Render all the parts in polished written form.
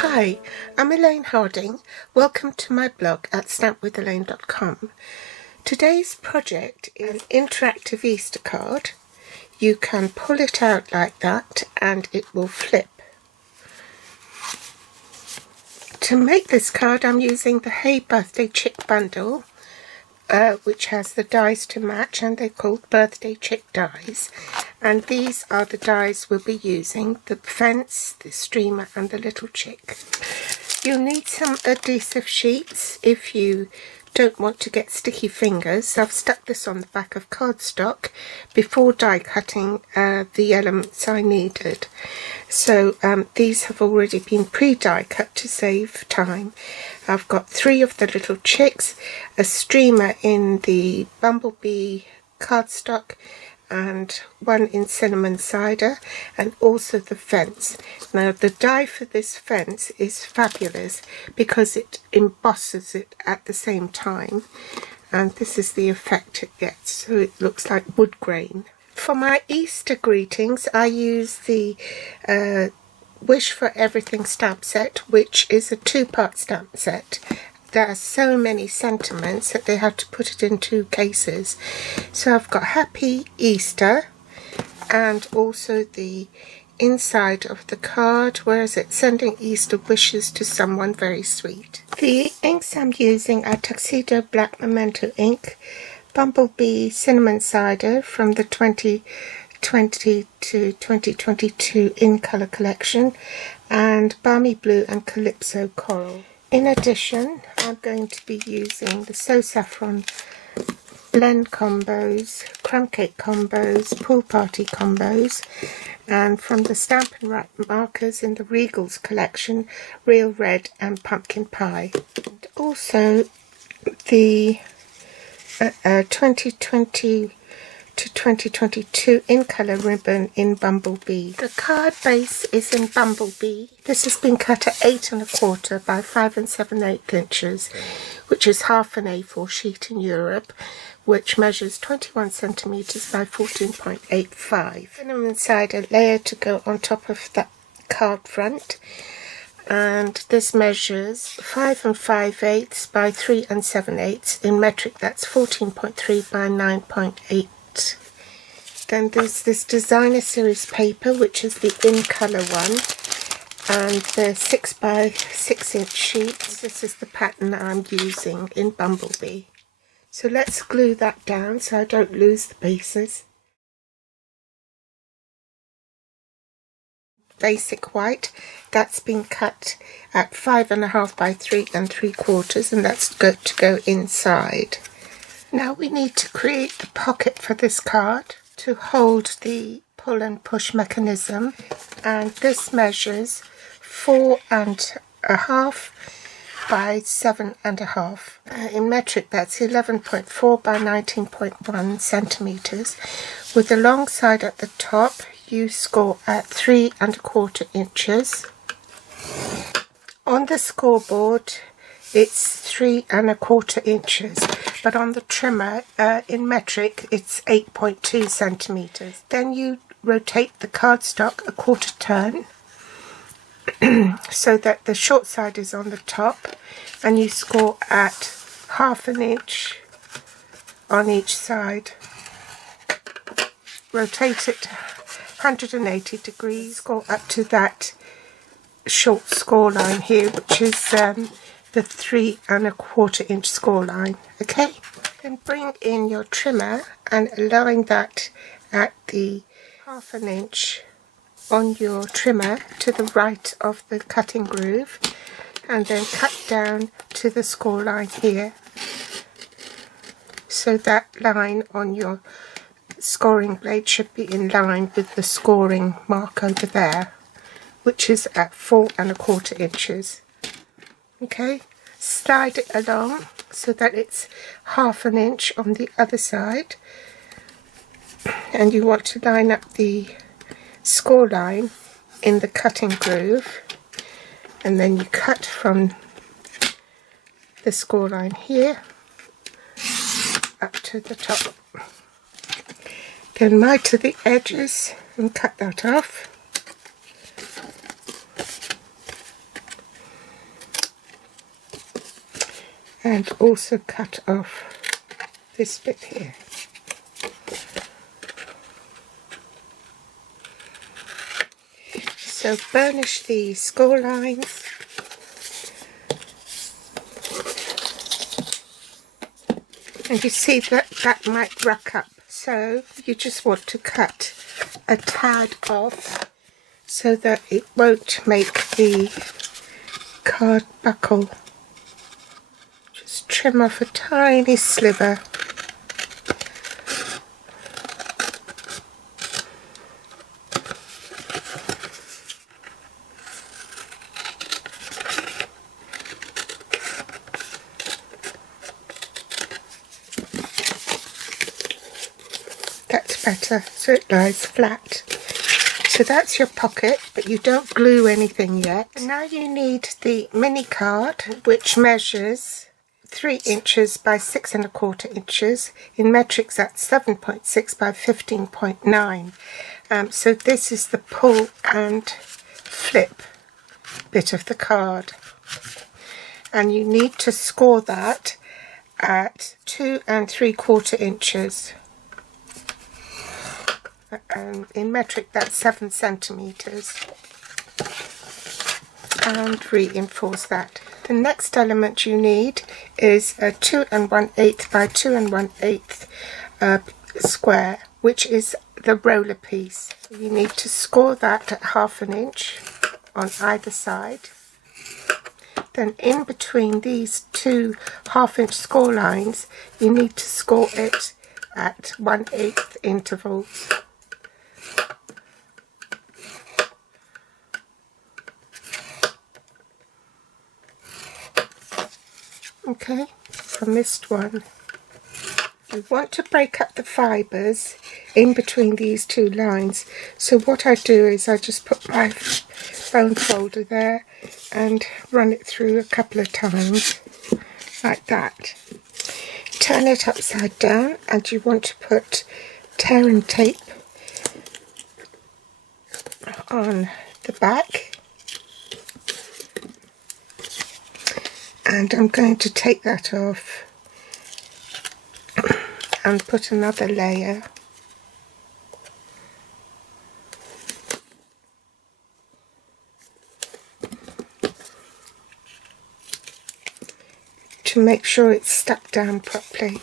Hi, I'm Elaine Harding. Welcome to my blog at stampwithelaine.com. Today's project is an interactive Easter card. You can pull it out like that and it will flip. To make this card I'm using the Hey Birthday Chick bundle, which has the dies to match, and they're called Birthday Chick dies. And these are the dies we'll be using: the fence, the streamer and the little chick. You'll need some adhesive sheets if you don't want to get sticky fingers. I've stuck this on the back of cardstock before die cutting the elements I needed. So these have already been pre-die cut to save time. I've got 3 of the little chicks, a streamer in the bumblebee cardstock, and 1 in cinnamon cider, and also the fence. Now the die for this fence is fabulous because it embosses it at the same time, and this is the effect it gets, so it looks like wood grain. For my Easter greetings I use the Wish for Everything stamp set, which is a 2-part stamp set. There are so many sentiments that they have to put it in 2 cases. So I've got Happy Easter and also the inside of the card, where is it? Sending Easter wishes to someone very sweet. The inks I'm using are Tuxedo Black Memento ink, Bumblebee Cinnamon Cider from the 2020 to 2022 in colour collection, and Balmy Blue and Calypso Coral. In addition, I'm going to be using the So Saffron blend combos, crumb cake combos, pool party combos, and from the Stamp and Write markers in the Regals collection, Real Red and Pumpkin Pie. And also the 2020 to 2022 in colour ribbon in Bumblebee. The card base is in Bumblebee. This has been cut at 8 1/4 by 5 7/8 inches, which is half an A4 sheet in Europe, which measures 21 centimetres by 14.85. Cinnamon cider layer to go on top of that card front, and this measures 5 5/8 by 3 7/8 in metric. That's 14.3 by 9.8. Then there's this designer series paper, which is the in colour one, and the 6 by 6 inch sheets. This is the pattern that I'm using in Bumblebee. So let's glue that down so I don't lose the pieces. Basic white, that's been cut at 5 1/2 by 3 3/4, and that's good to go inside. Now we need to create the pocket for this card to hold the pull and push mechanism, and this measures 4 1/2 by 7 1/2. In metric that's 11.4 by 19.1 centimetres. With the long side at the top you score at 3 1/4 inches. On the scoreboard it's 3 1/4 inches, but on the trimmer in metric it's 8.2 centimetres. Then you rotate the cardstock a 1/4 turn so that the short side is on the top, and you score at 1/2 inch on each side. Rotate it 180 degrees, score up to that short score line here, which is the 3 1/4 inch score line. Okay, then bring in your trimmer and align that at the 1/2 inch on your trimmer to the right of the cutting groove, and then cut down to the score line here, so that line on your scoring blade should be in line with the scoring mark over there, which is at 4 1/4 inches. Okay, slide it along so that it's 1/2 inch on the other side, and you want to line up the score line in the cutting groove, and then you cut from the score line here up to the top. Then miter the edges and cut that off. and also cut off this bit here. So burnish the score lines, and you see that might rack up, so you just want to cut a tad off so that it won't make the card buckle. Just trim off a tiny sliver. That's better, so it lies flat. So that's your pocket, but you don't glue anything yet. And now you need the mini card, which measures 3 inches by 6 1/4 inches. In metrics, that's 7.6 by 15.9. So this is the pull and flip bit of the card. And you need to score that at 2 3/4 inches. In metric, that's 7 centimeters, and reinforce that. The next element you need is a 2 1/8 by 2 1/8 square, which is the roller piece. You need to score that at 1/2 inch on either side. Then in between these two 1/2 inch score lines, you need to score it at 1/8 intervals. Okay, I missed one. You want to break up the fibres in between these two lines. So what I do is I just put my bone folder there and run it through a couple of times, like that. Turn it upside down, and you want to put tear and tape on the back. And I'm going to take that off and put another layer. To make sure it's stuck down properly.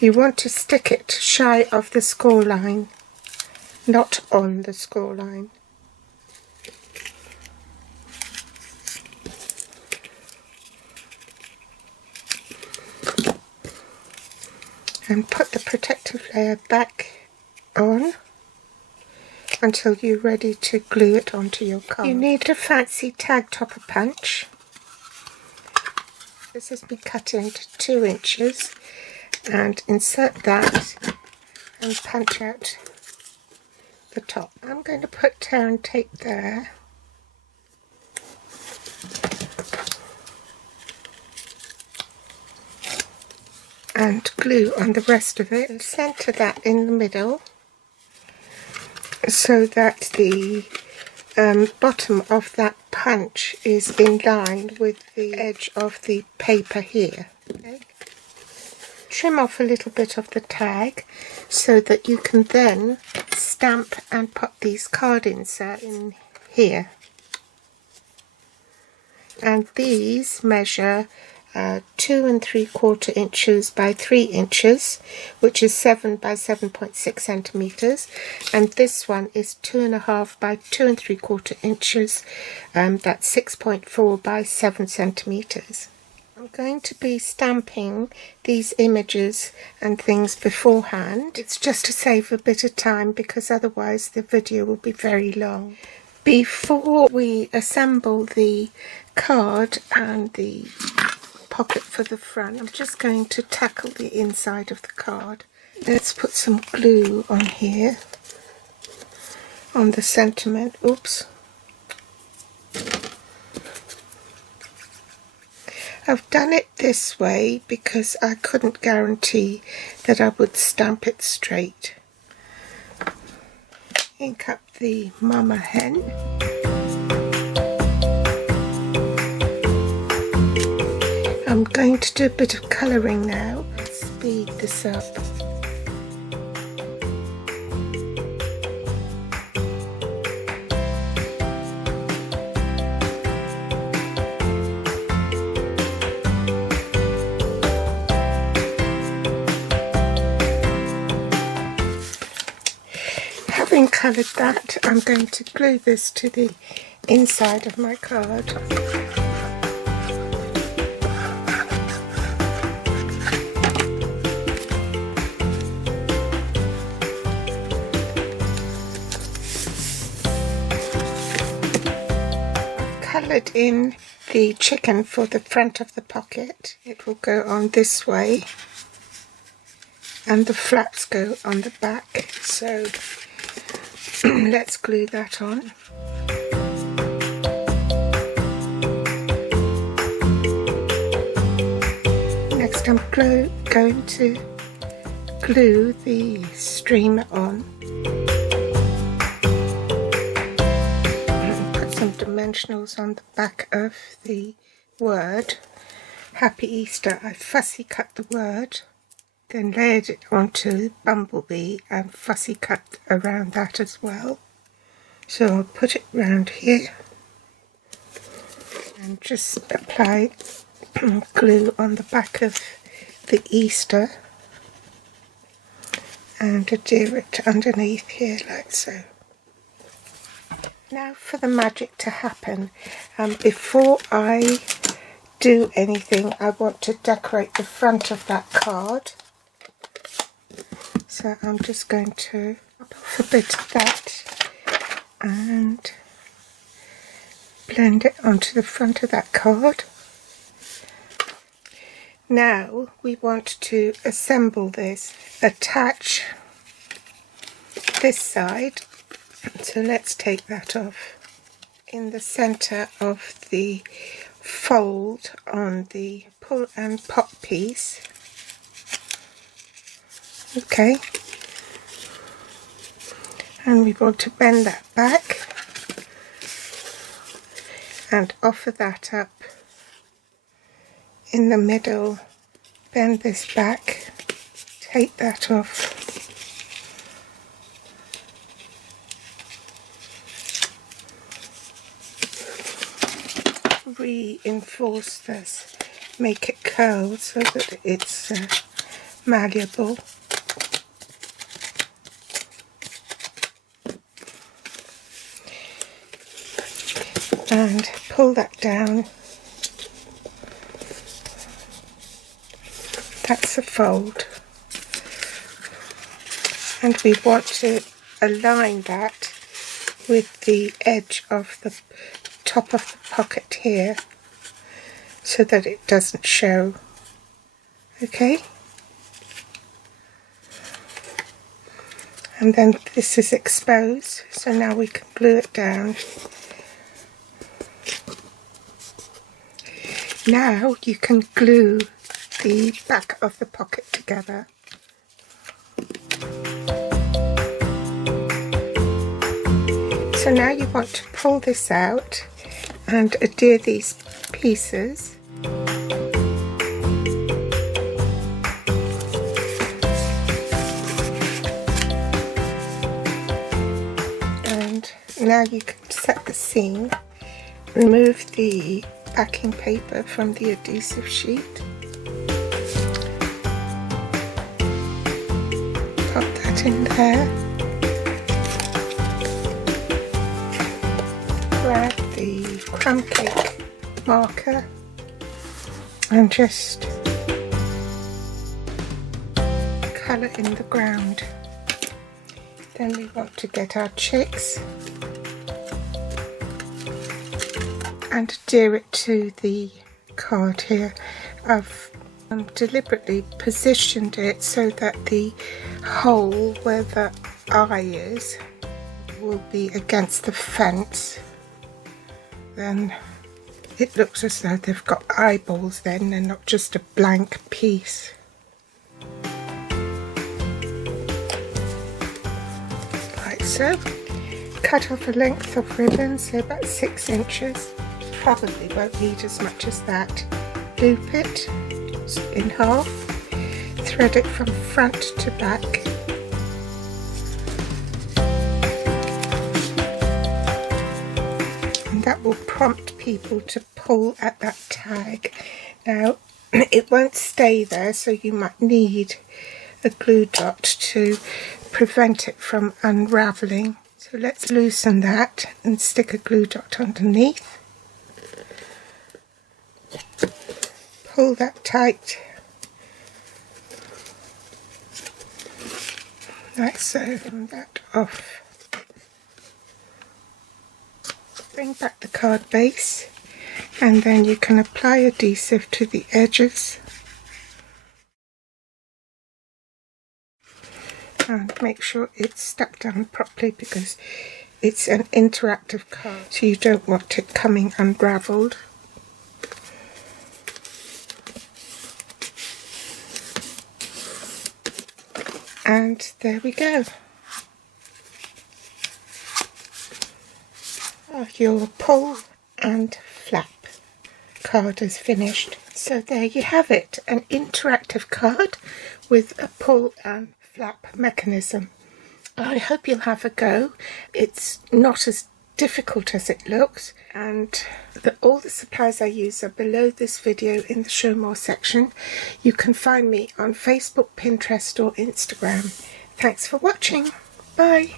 You want to stick it shy of the score line, not on the score line. And put the protective layer back on until you're ready to glue it onto your card. You need a fancy tag topper punch. This has been cut into 2 inches, and insert that and punch out the top. I'm going to put tear and tape there. And glue on the rest of it, and centre that in the middle so that the bottom of that punch is in line with the edge of the paper here. Okay. Trim off a little bit of the tag so that you can then stamp and put these card inserts in here. And these measure 2 3/4 inches by 3 inches, which is 7 by 7.6 centimeters, and this one is 2 1/2 by 2 3/4 inches, that's 6.4 by 7 centimeters. I'm going to be stamping these images and things beforehand. It's just to save a bit of time, because otherwise the video will be very long. Before we assemble the card and the pocket for the front, I'm just going to tackle the inside of the card. Let's put some glue on here, on the sentiment. Oops. I've done it this way because I couldn't guarantee that I would stamp it straight. Ink up the mama hen. I'm going to do a bit of colouring now. Let's speed this up. Having coloured that, I'm going to glue this to the inside of my card. I've coloured in the chicken for the front of the pocket. It will go on this way and the flaps go on the back, so let's glue that on. Next I'm going to glue the streamer on and put some dimensionals on the back of the word Happy Easter. I fussy cut the word, then layered it onto Bumblebee and fussy cut around that as well. So I'll put it round here and just apply glue on the back of the Easter and adhere it underneath here like so. Now for the magic to happen. Before I do anything, I want to decorate the front of that card. So I'm just going to pop off a bit of that and blend it onto the front of that card. Now we want to assemble this, attach this side, so let's take that off. In the centre of the fold on the pull and pop piece. Okay, and we want to bend that back and offer that up in the middle, bend this back, take that off, reinforce this, make it curl so that it's malleable. And pull that down. That's a fold. And we want to align that with the edge of the top of the pocket here so that it doesn't show. Okay? And then this is exposed, so now we can glue it down. Now you can glue the back of the pocket together. So now you want to pull this out and adhere these pieces. And now you can set the seam, remove the backing paper from the adhesive sheet, pop that in there, grab the crumb cake marker and just colour in the ground. Then we want to get our chicks and adhere it to the card here. I've deliberately positioned it so that the hole where the eye is will be against the fence. Then it looks as though they've got eyeballs then and not just a blank piece. Like so. Cut off a length of ribbon, so about 6 inches. Probably won't need as much as that. loop it in half, thread it from front to back. And that will prompt people to pull at that tag. Now, it won't stay there, so you might need a glue dot to prevent it from unravelling. So let's loosen that and stick a glue dot underneath. Pull that tight, like so, and that off. Bring back the card base, and then you can apply adhesive to the edges and make sure it's stuck down properly, because it's an interactive card, so you don't want it coming unravelled. And there we go. Your pull and flap card is finished. So there you have it, an interactive card with a pull and flap mechanism. I hope you'll have a go. It's not as difficult as it looks, and all the supplies I use are below this video in the show more section. You can find me on Facebook, Pinterest or Instagram. Thanks for watching. Bye.